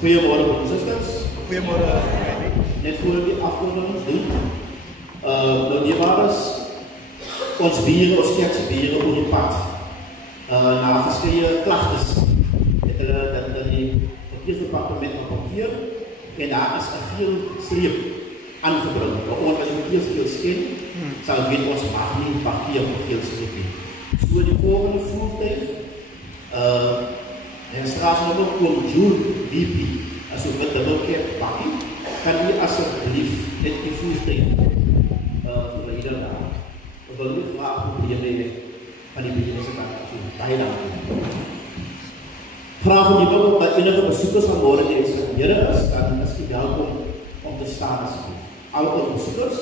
Goeiemorgen broers en susters. Goeiemorgen. Net voor ik die afkondiging doen. Nou die waren ons bieren, ons kerkse bieren oor die pad. Na verschillende klachten. Dat die verkeersdepartement rapporteer en daar is een geel streep aangebruikt. Maar omdat we een geel skin, zal weten ons mag niet parkeren op een geel streep. Zo die volgende voertuig. En straks nog een June VP, als u met de welke bakkie, kan u alsjeblieft met die voertuig voor iedereen aan. We willen niet graag problemen van die beginnende kant af. Bijna. Vraag om die ook dat enige bezoekers van morgen die reserveren is, dan is u welkom om te staan alsjeblieft. Alle onze bezoekers.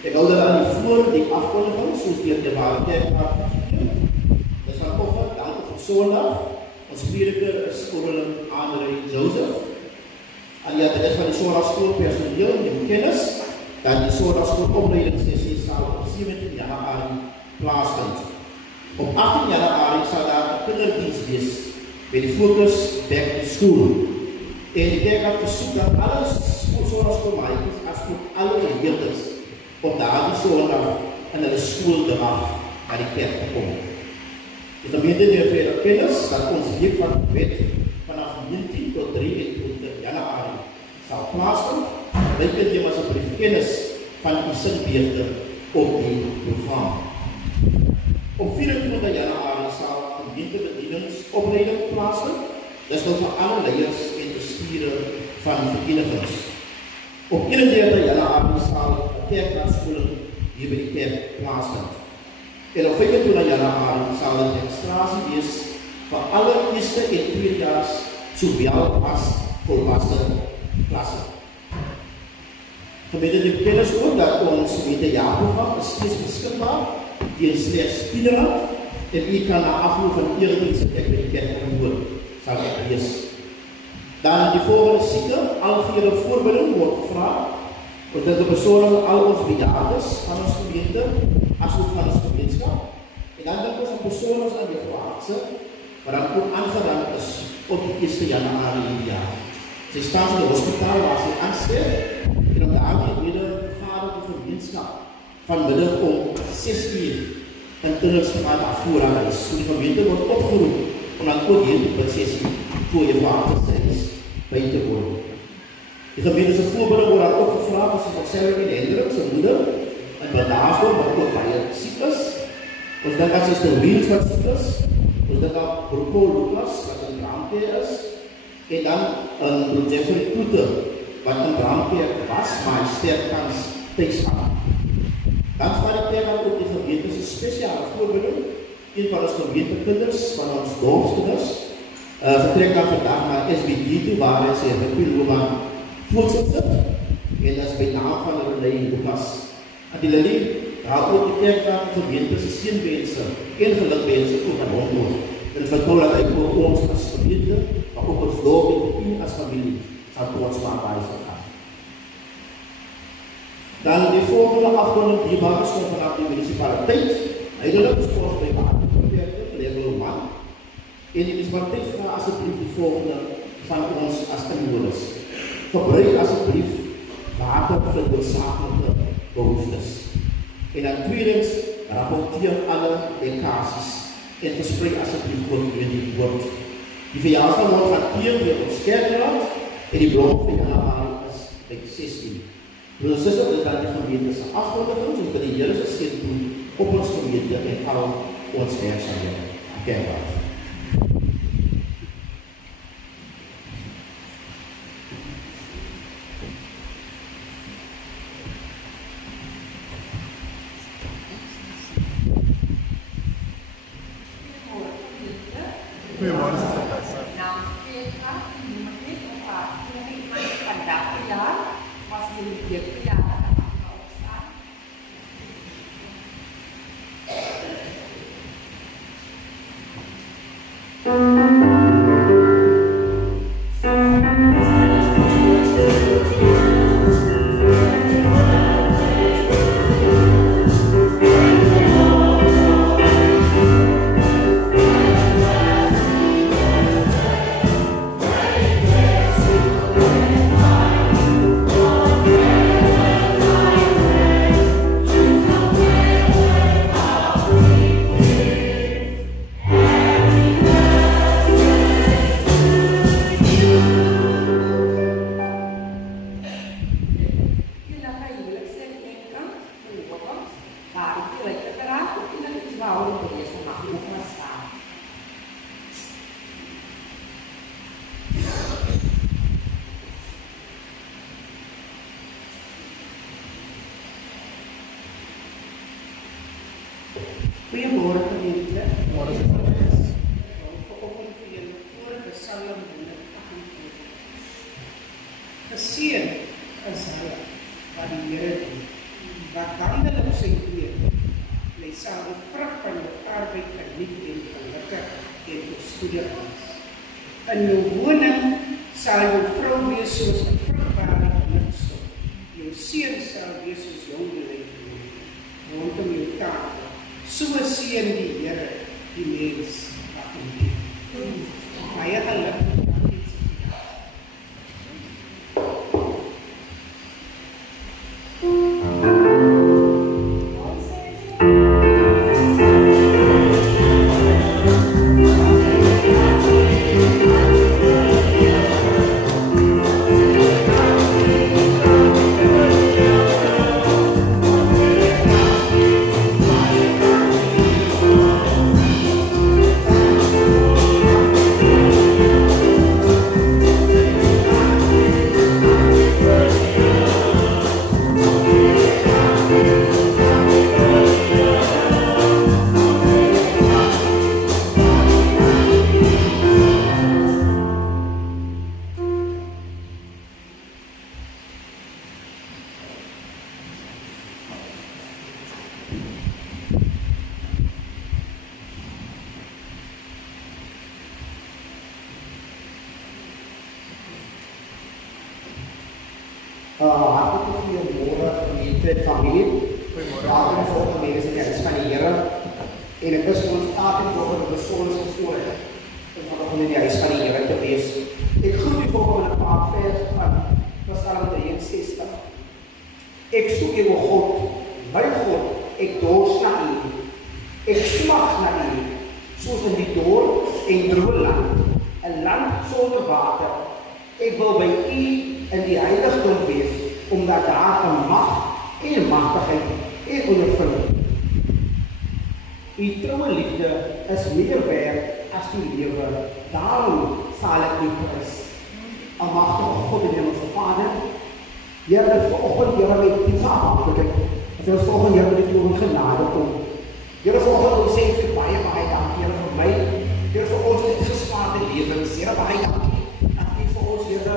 Ik wil er aan die voor die afkondiging, zoals die de ware kerkraad dus vanochtend, dank voor zondag. Ons prediker is Correlin André Joseph. En die adres van de zondagschool personeel, die kennis, dat die zondagschool opleidingssessie zal op 17 januari plaatsvinden. Op 18 januari zal daar een kinderdienst wees bij de focus Back to School. En de kerkraad verzoekt dat alle zondagschoolmeisjes als ook alle leerders op daardie zondag en hulle skooldag naar die kerk te komen. De gemeente neemt verder kennis dat ons week van gebed vanaf 19 tot 23 januari zal plaatsvinden. Wij kunnen je alsjeblieft kennis van uw zinbeelden op die programma. Op 24 januari zal gemeentebedieningsopleiding plaatsvinden. Dat is voor alle leiders en besturen van verenigings. Op 31 januari zal de kerkraadscholen hier bij de kerk plaatsvinden. En op 25 januari zal de demonstratie wees voor alle eerste en tweedejaars, zowel als volwassen klassen. Gemeente de kennis ook dat ons gemeentejaarprogramma is steeds beschikbaar, die is slechts R10 en u kan na afloop van eerdienst bij de kerk horen, zal ik lees. Dan die volgende ziekte, algehele voorbeelden wordt gevraagd, omdat we bezorgen al onze bejaarden van ons gemeente, als ook van ons gemeenschap. En dan dat we bezorgen aan de verwachtse, maar dan ook aangerand is op de 1 januari in het jaar. Ze staan in het hospitaal waar ze aanstelt, en op de avond weer vergadert de gemeenschap vanmiddag om 6 uur in tunnels te gaan naar voorhuis. So die gemeente wordt opgeroepen om dan ook hierdie processie voor je waterseis bij te wonen. Die gemeentese voorbeelde word dan ook gevraagd as ons Sarah en Hendrik, sy moeder, en Bernardo, wat ook baie siek is. Ons dink aan Sister Wiens wat siek is. Ons dink aan Broer Paul Lucas, wat in Braamkeer is. En dan Broer Jeffrey Kloete, wat in Braamkeer was, maar hy sterk kans thuis aan. Dan staan die kerk aan ook die gemeentese spesiale voorbeelde. Een van ons gemeentekinders, van ons dorpskinders, vertrek dan vandag naar SBD toe, waar hy sy rugbyloopbaan voortsit. En dat is bij naam van René Lucas. En die Lily, daar ook die kerk aan die gemeentese seënwense en gelukwense ook aan hom oor. En vertel dat hy ook ons as gemeente, maar ook ons dorp en u as familie sal ons maak gaan. Dan die volgende afdeling dierbare is vanaf die municipaliteit. Heidelik is ons by waterprojekte, level 1. En die municipaliteit vraag asseblief die volgende van ons as inwoners. Gebruik asseblief water vir noodsaaklike behoeftes. En dan tweedens, rapporteer alle lekkasies en versprei asseblief ook hierdie woord. Die verjaarsdag word hanteer deur ons kerkraad en die blok vir Januarie is by 16. Dus is ook dat die gemeente se afkondigings en by die Here se seën doen op ons gemeente en al ons werksaamhede. Kerkraad. Goeiemôre gemeente. Môre is dit. Vanoggend vir julle voor Psalm 148. Geseën is hulle wat die Here dien, wat wandel op sy weë. Hulle sal die vrug van hul arbeid geniet en gelukkig en voorspoedig wees. In jou woning sal jou vrou wees soos 'n vrugbare knitsel. Jou seun sal wees soos jong olyfboom rondom jou tafel. So seën die Here die mens wat hom dien. Baie geluk. Hartelijk goeiemôre gemeente en familie. Welkom voor de gemeente kennis van die Here. En het is ons taak en volgende besondere voorrecht om vanoggend in die huis van die Here te wees. Ik groet u volgende paar vers van Psalm 63. Ik zoek uw God, mijn God, ik dors naar u. Ik 'n droë land, 'n land sonder water. Ek wil by U in die heiligdom wees, omdat daar 'n mag en magtigheid en ondervinding. U troue liefde is meer werd as die lewe, daarom sal ek U prys. Almagtige God en Hemelse Vader, Here, dit vanoggend, Here, met die afhanklikheid, dat ons vanoggend, Here, met die oor genade kom. Here, vanoggend, ons sê vir baie dankie, Here, vir my, Here, vir ons gespaarde lewens, Here, baie dankie, dat U vir ons, Here,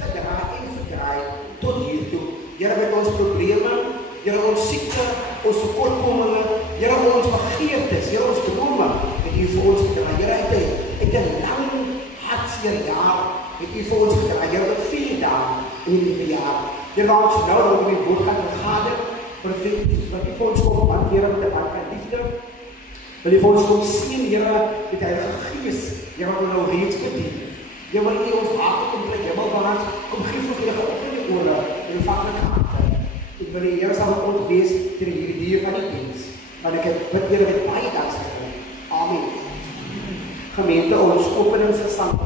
gedra en verdraai tot hiertoe. Here, met ons probleme, Here, ons siekte, ons tekortkominge, Here, ons begeertes, Here, ons drome, het U vir ons gedra. Here, ek 'n lang hartseer jaar, het U vir ons gedra. Here, met 4 dae in die nuwe jaar. Here, waar ons nou oor die woord gaan vergader, wat U vir ons kom aan, Here, met 'n hart van liefde. Wil U vir ons kom sien, Here, met Heilige Gees, Here, wat nou reeds bedien. Here, wil U ons harte kom plek, Hemelvaart, kom gee vir Here op in die ore, en die vaklike harte. Ek wil die Here sal met ons wees, ter hierdie dier van die diens, want ek het met Here met baie danksegging. Amen. Gemeente, ons openingsgesang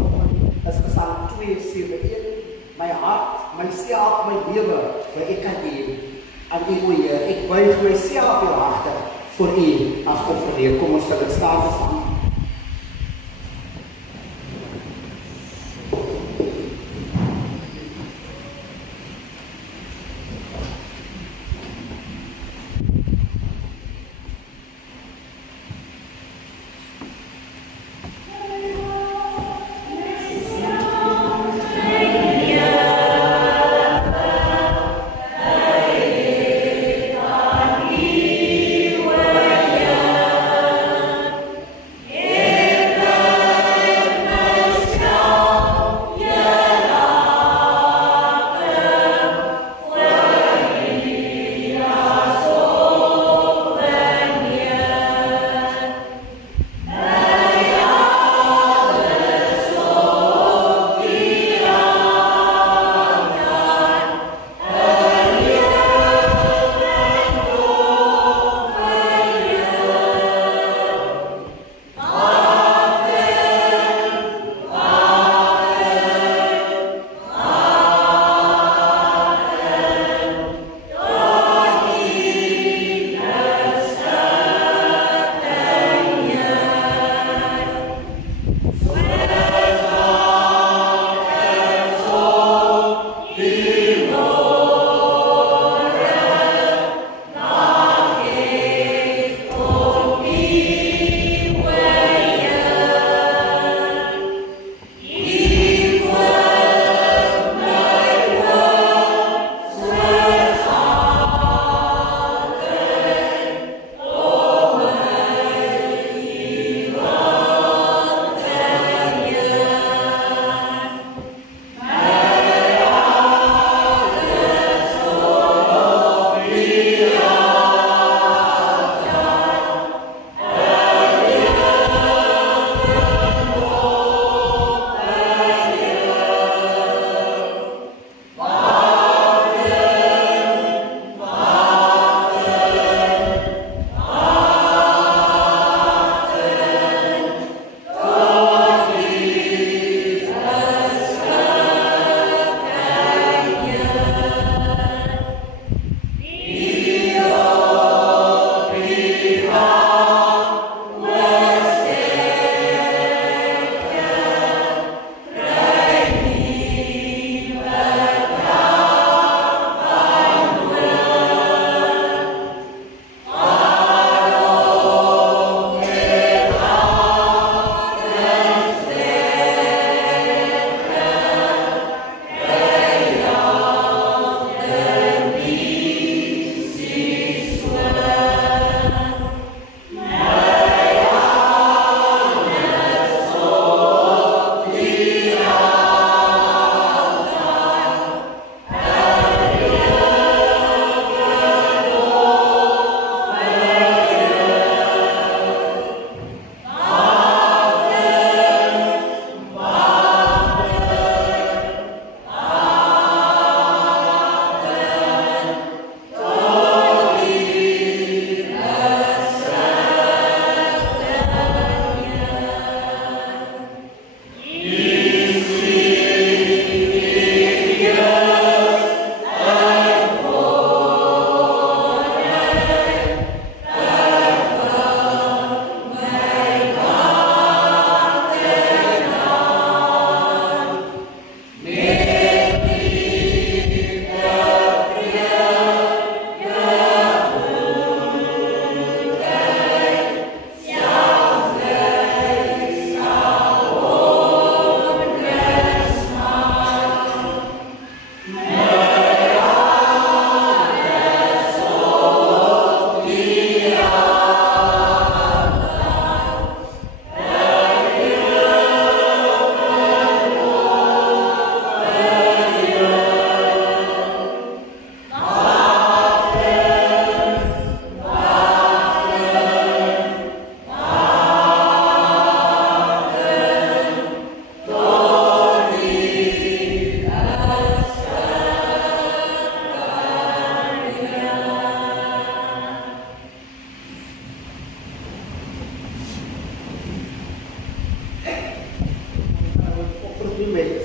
is gesang 271. My hart, myself, my lewe, wat ek kan dien aan U, o Heer. Ek buig myself heel hartig voor U as offerheer. Kom ons sal dit staan saam.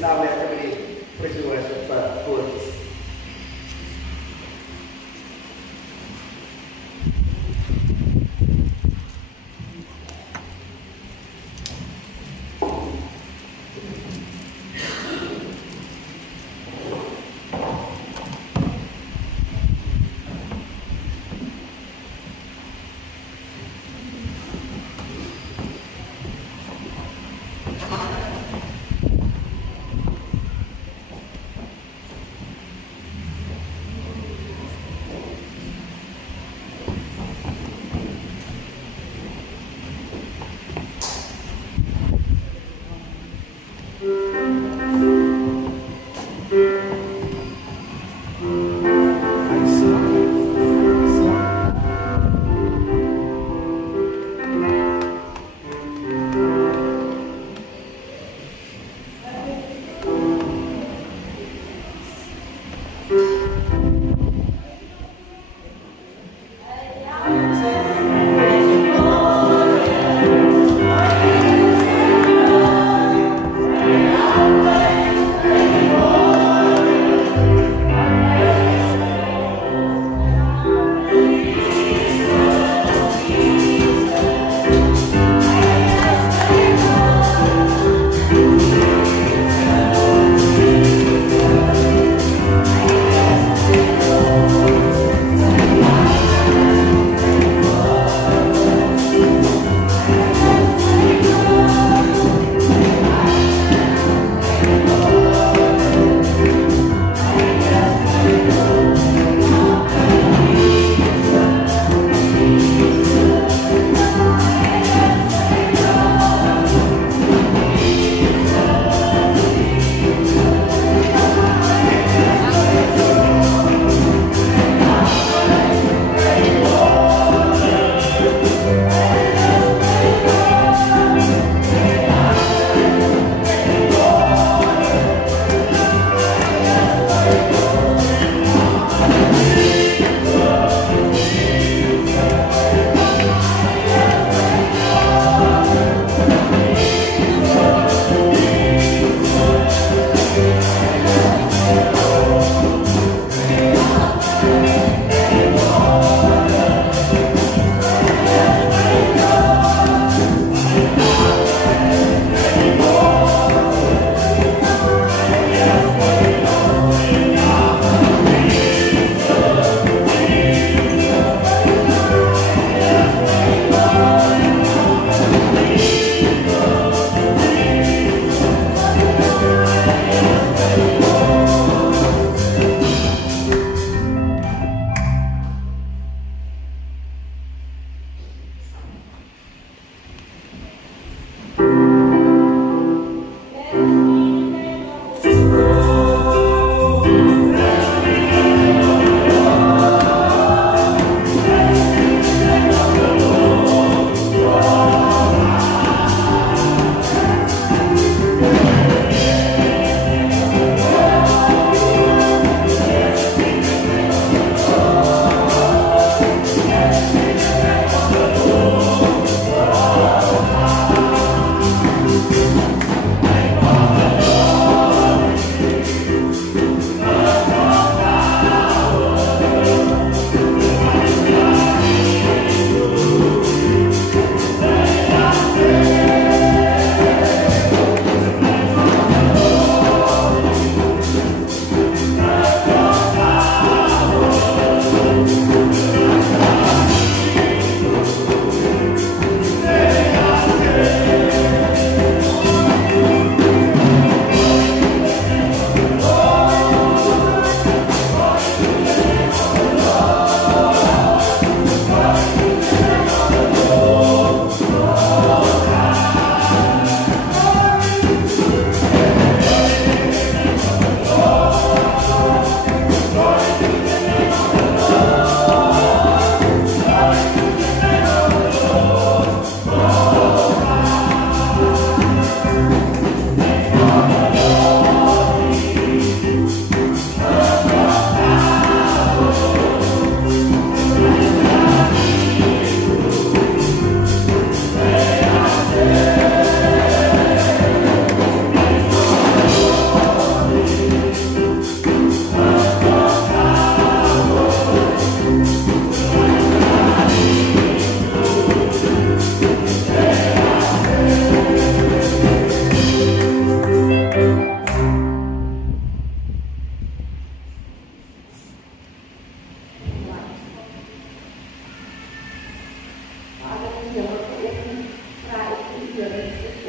saamwerking met die presenters vir koortjies.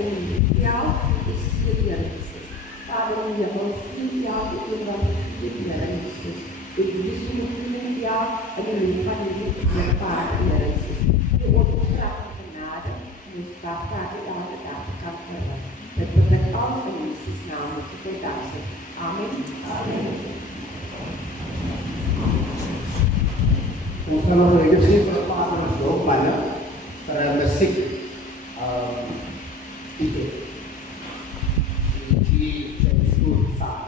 om jou te sien, Here Jesus. Vader, om jou sien jou te oorwag, Here Jesus. Ek wens u in jou en in die familie van Vader, Here Jesus. U ons krag en genade, en ons krag elke dag kan verwerken. Dat we met alles in Jesus' naam met zoveel dansen. Amen. Amen. Ons gaan nog een keer voor de paard van het doopmannen voor een muziek idee. Die zijn goed samen.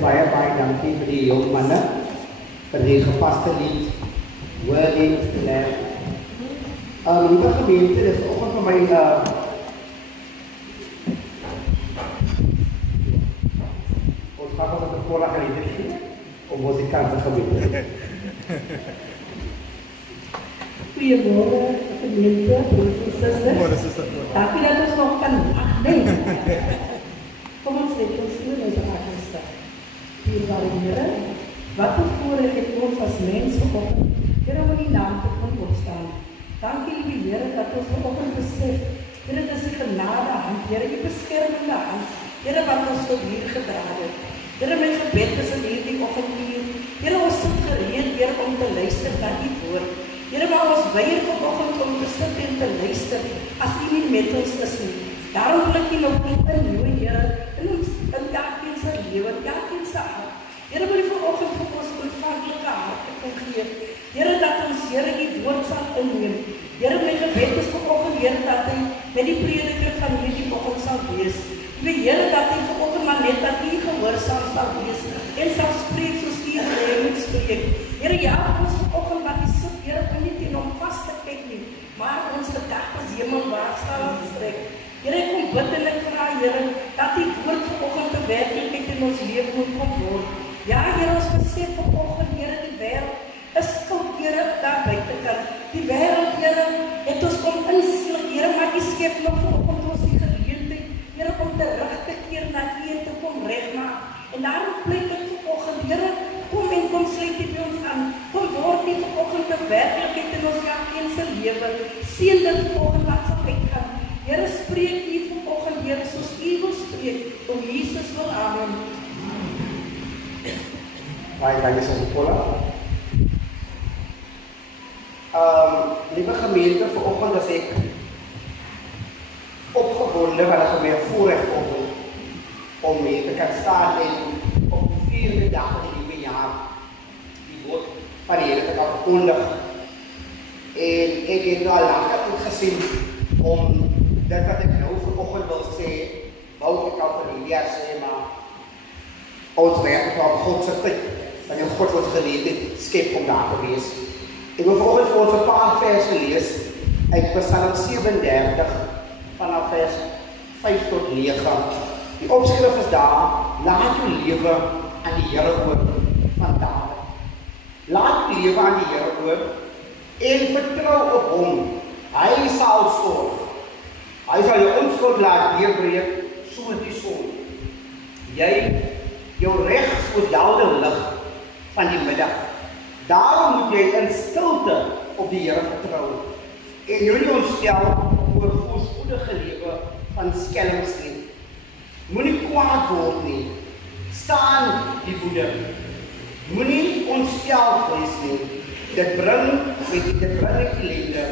Baie dankie vir die jong manne vir die gepaste lied Wording to Land. Liewe gemeente, dis vanoggend vir my ons gaan op 'n kolla geniet om musikant te gemeente. Goeiemôre gemeente, broers en susters. Dankie dat ons nog kan ag nee. Kom ons net ons doen ons agterste. Dierbare Here, wat 'n voorreg het ons as mens vanoggend Here om die naam te kan opstaan. Dankie liewe Here dat ons vanoggend besef, Here dis die genade hand, Here die beskermende hand, Here wat ons tot hier gedra het. Here my gebed is in hierdie oggenduur, Here ons sit gereed weer om te luister na die woord. Here maar ons weier vanoggend om te sit en te luister as U nie met ons is nie. Daarom wil ek U nou in U Here in ons in elkeen se lewe, in elkeen se hart. Here wil U vanoggend vir ons ontvanklike harte gee. Here dat ons Here U woord sal inneem. Here my gebed is vanoggend Here dat Hy met die prediker van hierdie oggend sal wees. Die Here dat Hy vanoggend maar net dat U gehoorsaam sal wees en sal spreek soos U moet spreek. Here ja, ons vanoggend wat U sit Here om nie teen hom vas te kyk nie, maar ons gedagtes hemel maatstaven strek. Here, ek kom bid en ek vra, Here, dat die woord vanoggend 'n werklikheid in ons lewe moet kom word. Ja, Here, ons besef vanoggend, Here, die wêreld is koud, Here, daar buitekant. Die wêreld, Here, het ons kom insluk, Here, maar die skep nog vanoggend ons die geleentheid, Here, om terug te keer na U en te kom regmaak. En daarom pleit ek vanoggend, Here, kom en kom sluit dit by ons aan. Kom word dit vanoggend 'n werklikheid in ons elkeen se lewe. Seën dit vanoggend laat ons uitgaan. Here, spreek U vanoggend, Here, soos U wil spreek, om Jesus wil. Amen. Baie dankie Suster Paula. Lieve gemeente, vanoggend as ek opgewonde, want ek het weer voorreg om mee te kan staan en op 4de dag van die nuwe jaar die woord van die Here te kan verkondig. En ek het nou al lank gesien om dit wat ek nou vanoggend wil sê, wou ek al vir die jaar sê, maar ons werk op God se tyd, wanneer God ons geleentheid skep om daar te wees. Ek wil vanoggend vir ons 'n paar verse lees uit Psalm 37 vanaf vers 5 tot 9. Die opskrif is daar: laat jou lewe aan die Here oor van Dawid. Laat jou lewe aan die Here oor en vertrou op hom. Hy sal sorg. Hy sal jou onskuld laat deurbreek soos die son. Jou reg soos helder lig van die middag. Daarom moet jy in stilte op die Here vertrou en jy ontstel oor voorspoedige lewe van skelms nie. Moenie kwaad word nie. Staan die woede. Moenie ontstel wees nie. Dit bring ellende.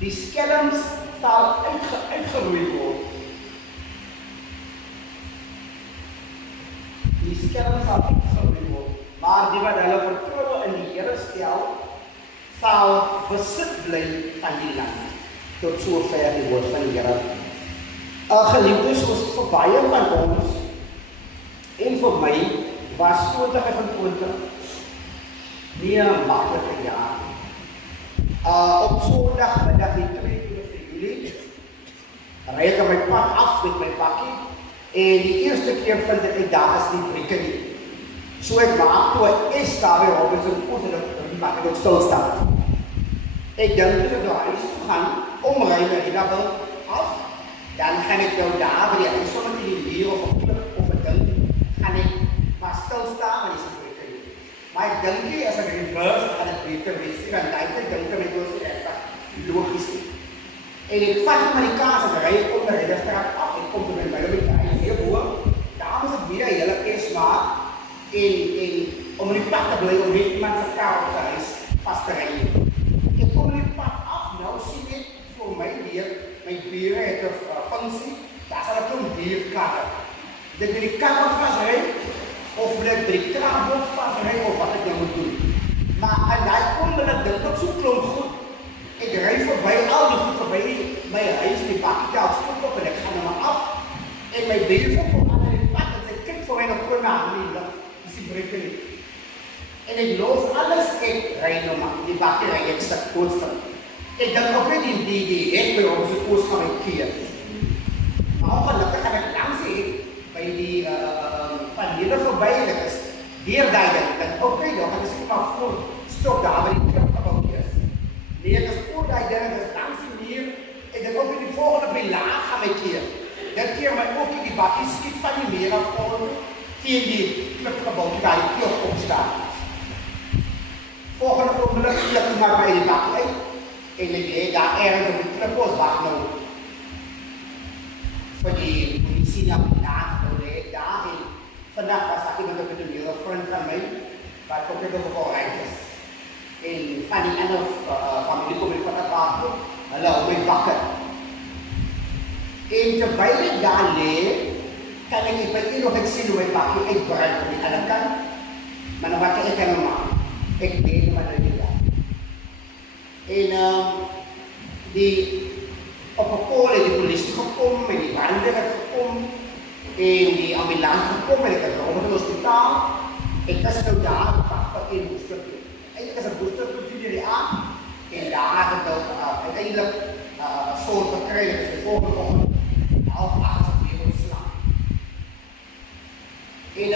Die skelms sal uitgeroei word. Die skelms sal uitgeroei word. Maar die wat hulle vertroue in die Here stel, sal besit bly van die land. Tot sover die woord van die Here. Geliefdes, vir baie van ons en vir my was 2020 nie 'n maklike jaar. Op Sondagmiddag die 22 Julie ry ek my pad af met my pakkie en die eerste keer vind ek daar is nie brieke nie. So ek maak toe 'n S daar by Robinson Poort en ek maak dit stilstaan. Ek dink dat ek daar huis toe gaan, omry na Ridderville af, dan gaan ek nou daar by die huis sommer in die leer of 'n klip of 'n ding, gaan ek maar stilstaan, maar dis nie brieke nie. Maar ek dink nie as ek reverse gaan ek beter wees, want daai dink ek met ons regtig logies nie. En ek vat maar die kans en ry onder die straat af en kom by my huis hier bo. Daar moet ek weer 'n hele kes maak en om die pad te bly om net iemand se kar op te huis vas te ry. Ek kom die pad af, nou sien ek vir my weer, my bure het 'n funksie, daar sal ek kom dierkarre. Dit wil die kar vasry of net by die kraaboot vasry of wat ek nou moet doen. Maar aan daai oomblik dink ek so klomp goed. Ek ry verby al die goed verby my huis, die bakkie daar stop op en ek gaan nou maar af. En my buurvrou kom aan die pad en sy kyk vir my nog voor my aan die lig. Dis die breke nie. En ek los alles, ek ry nou maar. Die bakkie ry ek stuk kootstuk. Ek dink ook nie die hek by ons se koos gaan my keer. Maar ongelukkig gaan ek langs hier by die panele verby en ek is deurduidend. En ook nie, dan gaan ek sê maar voor stop daar by die klipgebouwtje is. Nee, ek is oorduidend, ek is langs die muur en ek ook nie die volgende by laag gaan my keer. Dit keer my ook nie die bakkie skiet van die meer af teen die klipgebouwtje waar die kiosk opstaan. Volgende oomblik klip ek maar by die bakkie uit en ek leed daar ergens op die klippoos wacht nou vir die polisie na my naad, nou leed daar en vandag was ek iemand op die toneel, een vriend van my wat ook net op al rijk is en van die ander familie kom ek van die paard toe, hulle hou my wakker en terwijl ek daar leed kan ek by een of ek sien hoe my bakkie uitbrand aan die ander kant maar nou wat ek kan nou maak ek leed maar nou nie daar en op 'n kool het die polisie gekom en die brande het gekom en die ambulans gekom en ek het op die hospitaal ek is nou daar op pad van een booster eintlik is 'n booster vir die aan en daar het nou uiteindelik soort gekregen. Dus de volgende ochtend, 7:30 as weer moet slaap. En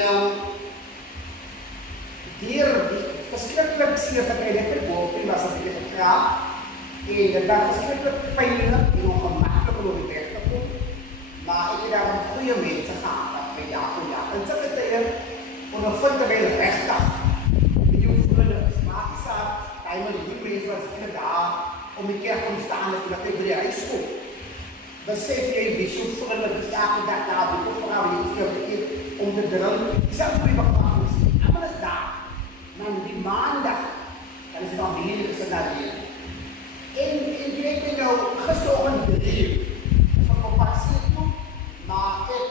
die verschrikkelijk zeer gekry, ek het boopie was 'n bietjie gekraak. En dit was verschrikkelijk pijnlijk en ongemakkelijk om die weg te kom. Maar ek het daar een goeie mense gehad by Jacob. En sulke tye ondervind ek wel regtig die jou vriende is. Maar die saak, die maar die mense was daar om die kerk om staan dat ek by die huis kom. Besef jy wie jou vriende is elke dag daar, die vrou die om te drink. Die selfs by die begrafenis. Almal is daar. Maar die maandag, dan is familie is daar weer. En ek ben nou gisteroggend bedreef. Van compassie toe, maar ek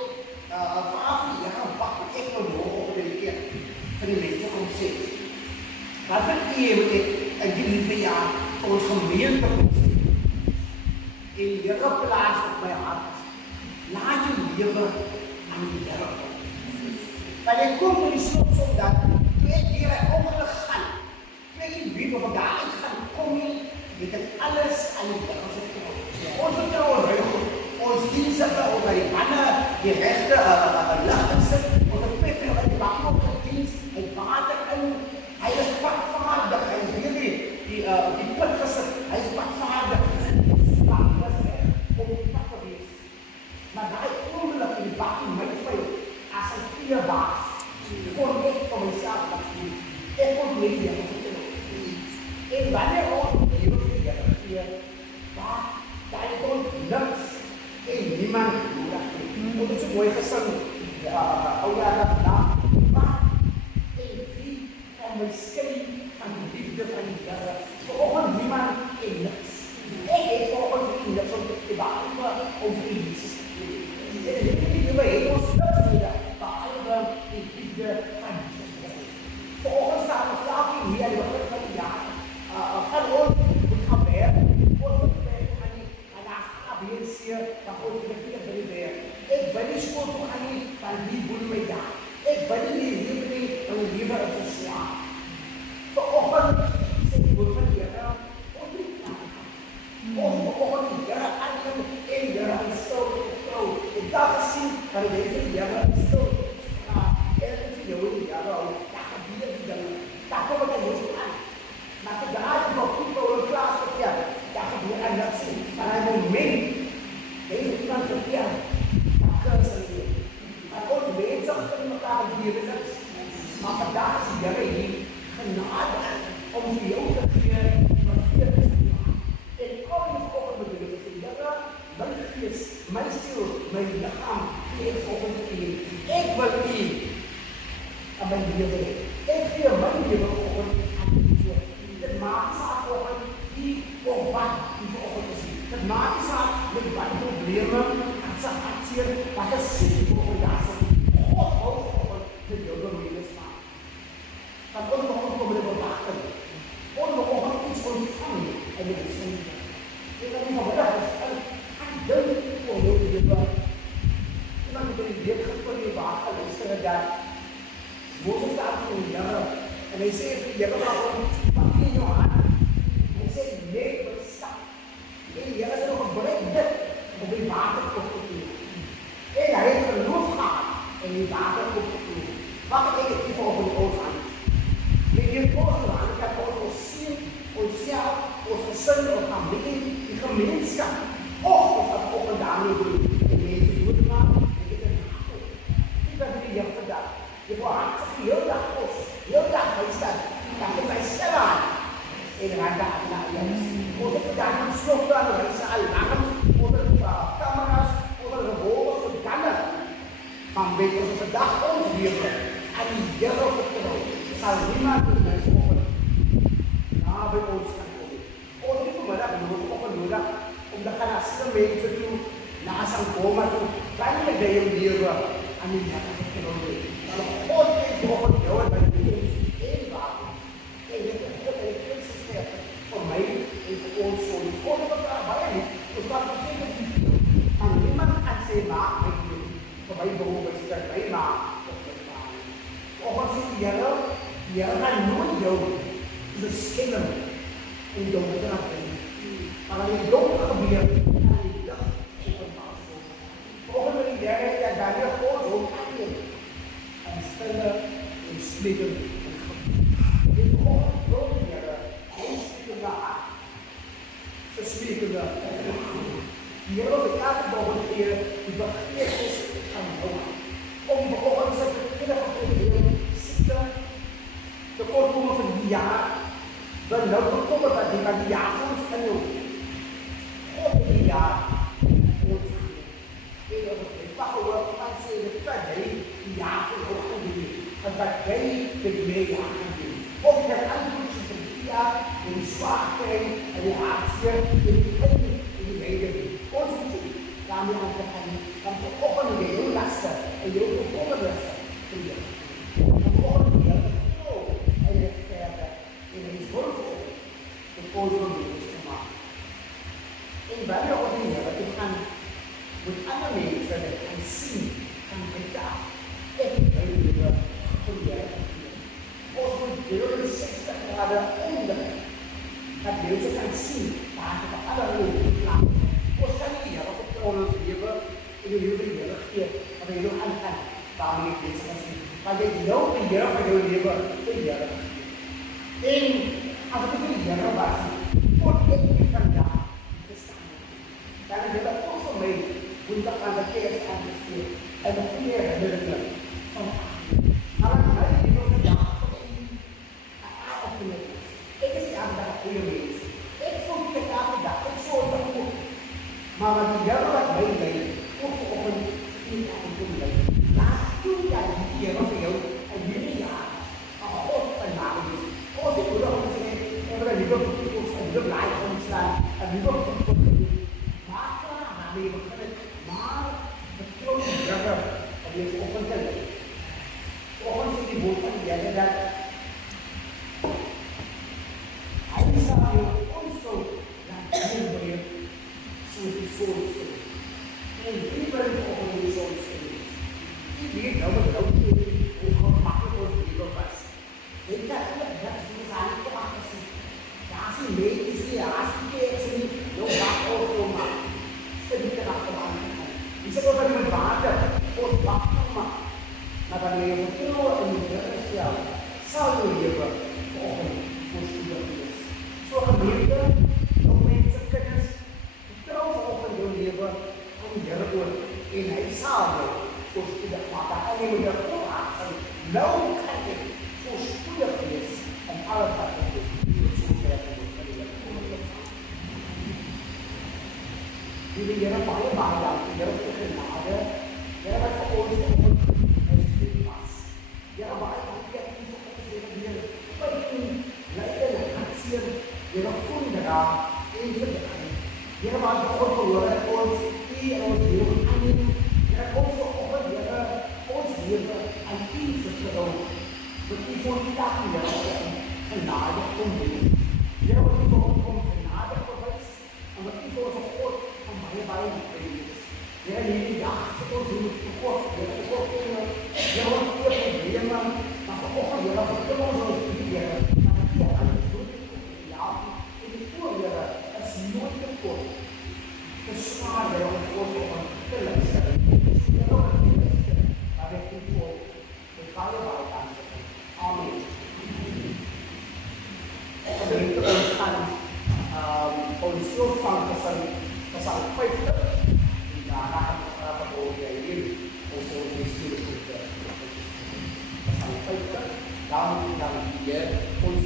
vanaf die jaar wat ek nou nog op die kerk van die mense kom sê. Wat wil moet ek in die liewe jaar vir ons gemeente kom sê? En die Here plaas op my hart. Laat jou lewe aan die Here kom. Want ek kom met die slotsom dat toe ek hier ongeluk gaan, toe ek die wie van daar uit gaan, kom nie. Dit het alles aan die Here vertrou. Ons vertrou ons dienste op die manne, die regte lig insit, ons het petrol in die bak op gediens, en water in, hy is pakvaardig, hy is weer die put gesit, hy is pakvaardig, bak was weg, om die pak gewees. Maar die oomblik in die bak in my vuil, as een goeie baas, kon ek van myself wat doen, ek kon nie die Here vertrou. En wanneer ons die Here gee, daar kon niks en niemand nodig nie. Ons het so mooi gesing, ou jare vandag, wat en wie kan my skei van die liefde van die Here? Vanoggend niemand en niks. Ek het vanoggend niks om te behalwe om vir Jesus te gee. En die liefde het ons niks nodig, behalwe die liefde van Jesus. Vanoggend staan ons daar hier aan die begin van die jaar. Van ons moet gaan werk, ons moet werk aan die ABC, dan ons moet weer by die werk. Ek wil nie skool toe gaan nie, van wie boel my daar. Ek wil nie lewe nie, van die lewe uit te slaap. Vanoggend sê die woord van die Here, ons moet gaan. Ons moet vanoggend die Here aanneem en die Here in stilte vertrou. En daar gesien, dat die mense die Here in stilte vertrou. En ek vir jou die Here hou, daar gebeur die dinge. Daar kom ek aan jou aan. Maar gedaan nog goed voor een plaats verkeerd, dat gebeurt aan dat zin. Maar aan het moment, deze iemand verkeerd, dat kan ze niet. Maar ook mensen kunnen elkaar dieren, maar vandaag is die Here hier genade om voor jou te geven wat hier is. En al die volgende bedoeling is die Here, mijn geest, mijn ziel, mijn lichaam, die ik volgende keer. Ik wil hier aan mijn leven. Ik geef mijn leven volgende keer. Het maakt niet uit volgens wie of wat die volgende is. Het maakt niet uit met wat problemen, het zijn acties, wat er zit voor jou. God houdt volgens de jonge mensen. Dat ons nog een probleem verwachten. Ons nog een iets ontvangen en je het zien. Ik heb niet van bedacht, ik denk voor jou die dit wel. Iemand die dit weer voor je wachten, is er dat. Moses staat in de jaren. En hij zei, je hebt wat in je hart. Hij zei, nee, maar stap. En je hebt nog een bereik dit op die waterkop te doen. En hij heeft geloof gehad in die waterkop te doen. Wat ik het even op een oog aan. Met die oog aan, ik heb ons zien, onszelf, ons gezin, ons familie, die gemeenschap. Of dat op een dame doen. De mensen doen het maar, ik heb het gehad. Ik ben die hier vandaag. Je wordt heel dag op, heel dag bij staan. Dan is hij stil aan. En dan gaat hij naar je. Omdat we daar niet slopen aan, dan is hij alarms, onder de camera's, onder de boven, de kannen. Maar weet je, als we vandaag ons leven, en die Here vertrouwen, zal niemand de mensen volgen. Nou, bij ons kan komen. Ons heeft vanmiddag nodig, op een nodig, om de gelaste mensen toe, naar zijn coma toe, wanneer wij hem leven, aan die Here vertrouwen. God heeft volgens jou en mijn leven één wapen. En dit is God en Christus sterven voor mij en voor ons zoon. God heeft elkaar bij niet. Dus dat betekent niet veel. Maar niemand kan zeggen, maak mij doen. Voor mij behoeven is dat mij maak op de baan. Volgens die Here kan nooit jou beschermen in donker brengen. Maar als in donker gebeurt, die elke volgende keer die begeertes gaan hou. Om vanoggend sy hele probleem, siekte, tekortkomme vir die jaar, dan nou bekommer wat die van die jaar vir ons in jou. God in die jaar, ons en op die pakkewoord kan sê, dat hy die jaar vir jou gaan doen, en dat hy dit mee jaar gaan doen. Of dat antwoord is vir die jaar, en die zwaarkring, en die hartseer, en die pijn, en die medeling. Ons moet sê, daarmee aan te gaan, van vanoggend in jou laste, en jou bekommerlisse, vir jou. En vanoggend in jou geloof, en jou verder, en hy is wolvol, om ons levens te maak. En wanneer ons in jou, dit gaan met ander mense, dat kan sien, van dit af, ek by die lewe, van jou. Ons moet 60 grade omdraai, dat mense kan sien, waar het alle lewe plaats. Ons kan nie Here vertrouw ons lewe, en die lewe die Here gee, wat hy nou aangaan, daarmee die mense kan sien. Want jy nou die Here vir jou lewe, die Here. En, as ek vir die Here was, word ek nie vandag gestaan. Dan het hulle ook vir my, woensdag aan die kerk aangesteek, en die goeie herinnering van maar ek my die lewe vandag, ek is die ander goeie mens. Ek voel die elke dag, ek soort van goed. Maar wat die Here wat my leid, ook vanoggend nie kan doen leid. Laat toe dat die Here vir jou in hierdie jaar 'n God van naam is. Ons het ook gesê, en we liewe ons en liewe blaai ontstaan, en liewe goed voor te doen. Maar klaar, daarmee begin het, maar vertrouw die Here op die vanoggend te leid. Vanoggend sê die woord van die Here dat hy sal jou onskuld laat neerbreek, soos die soul sê. En wie wil op die soul sê? Die weet nou met jou hoe gemakkelijk ons lewe was. Weet dat dat is ons aan te afgesien. Daar is die medies nie, daar is die kerks nie, jou wacht ook om maar. Vir die kracht om aan te gaan. Die sê ook dat jy met water, ons wacht om maar. Maar wanneer jy vertrouw in die Here stel, sal jou lewe vanoggend voorspoedig wees. So gemeente, jou mense, kinders, vertrouw vanoggend jou lewe aan die Here oor, en hy sal jou voorspoedig maak. Dan kan jy met jou voorraad zijn. Nou kan jy voorspoedig wees in alle wat jy doen. Dit is so ver te doen, van die Here. Die Here baie dank, die Here vir genade, die Here wat vir ons vanoggend was. Die Here baie dank, die Here vir ons lewe, pijn, lijden en hartseer, die Here kondera en verdrukking. Die Here wat vir ons verhoor het, ons en ons lewe aanneem. Die Here kom vanoggend, die Here ons lewe aan U vertrouw. Wat U voor die dag die Here genade kom doen. Die Here wat U vir ons kom genade bewys, en wat U vir ons God van baie is. Die Here hierdie dag vir ons doen met God. Die Here is ook in die Here ons voor probleme, maar vanoggend die Here vertel ons ons die Here, maar die Here is nooit te kort. Ja, en die voor Here is nooit te kort. Versmaar die Here ons voor te luister. Die Here wat te luister, maar dit is voor met baie dank. Amen. Gemeente ons gaan ons slotgang Psalm 50 en daarna gaan ons praat oor die ons bestuur Psalm 50 dan die Heer ons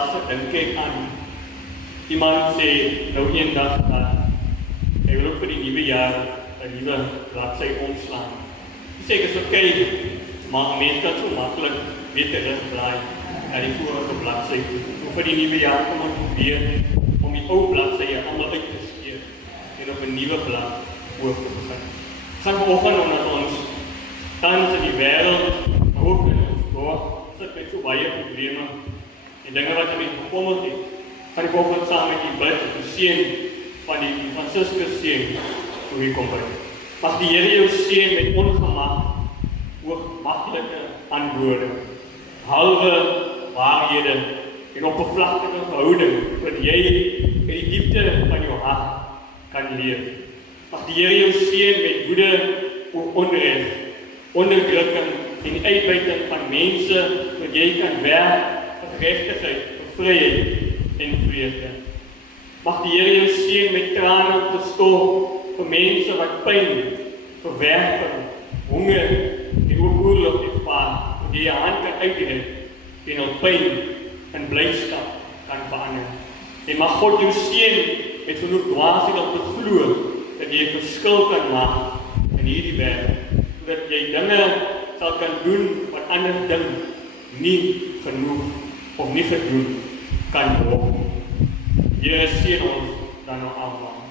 laaste dink ek aan iemand sê nou eendag dat hy wil ook vir die nuwe jaar 'n nuwe bladsy omslaan. Hy sê is oké, maar mense kan so maklik weer terugblaai na die vorige bladsy toe. So vir die nuwe jaar kom ons probeer om die ou bladsye almal uit te skeer en op 'n nuwe blad oop te begin. Gaan vanoggend omdat ons tans in die wêreld, maar ook in ons dorp, sit met so baie probleme en dinge wat ons bekommerd het. Gaan die volgende saam met die bid, die seën van die Franciscus seën, hoe hy kom by. Mag die Here jou seën met ongemak, hoogmaklike antwoorde, halwe waarhede en oppervlakkige verhouding, wat jy in die diepte van jou hart kan leef. Mag die Here jou seën met woede oor onreg, onderdrukking en die uitbuiting van mense, wat jy kan werk vir geregtigheid, vir vryheid en vrede. Mag die Here jou seën met trane om te stort vir mense wat pyn, verwerping, honger en ook oorlog ervaar, en die hand kan uitdruk en op pyn en blydskap kan verander. En mag God jou seën met genoeg dwaasheid om te glo dat jy 'n verskil kan maak in hierdie wêreld, dat jy dinge sal kan doen wat ander dink nie genoeg of nie gedoen kan word. Here seën ons dan nou almal.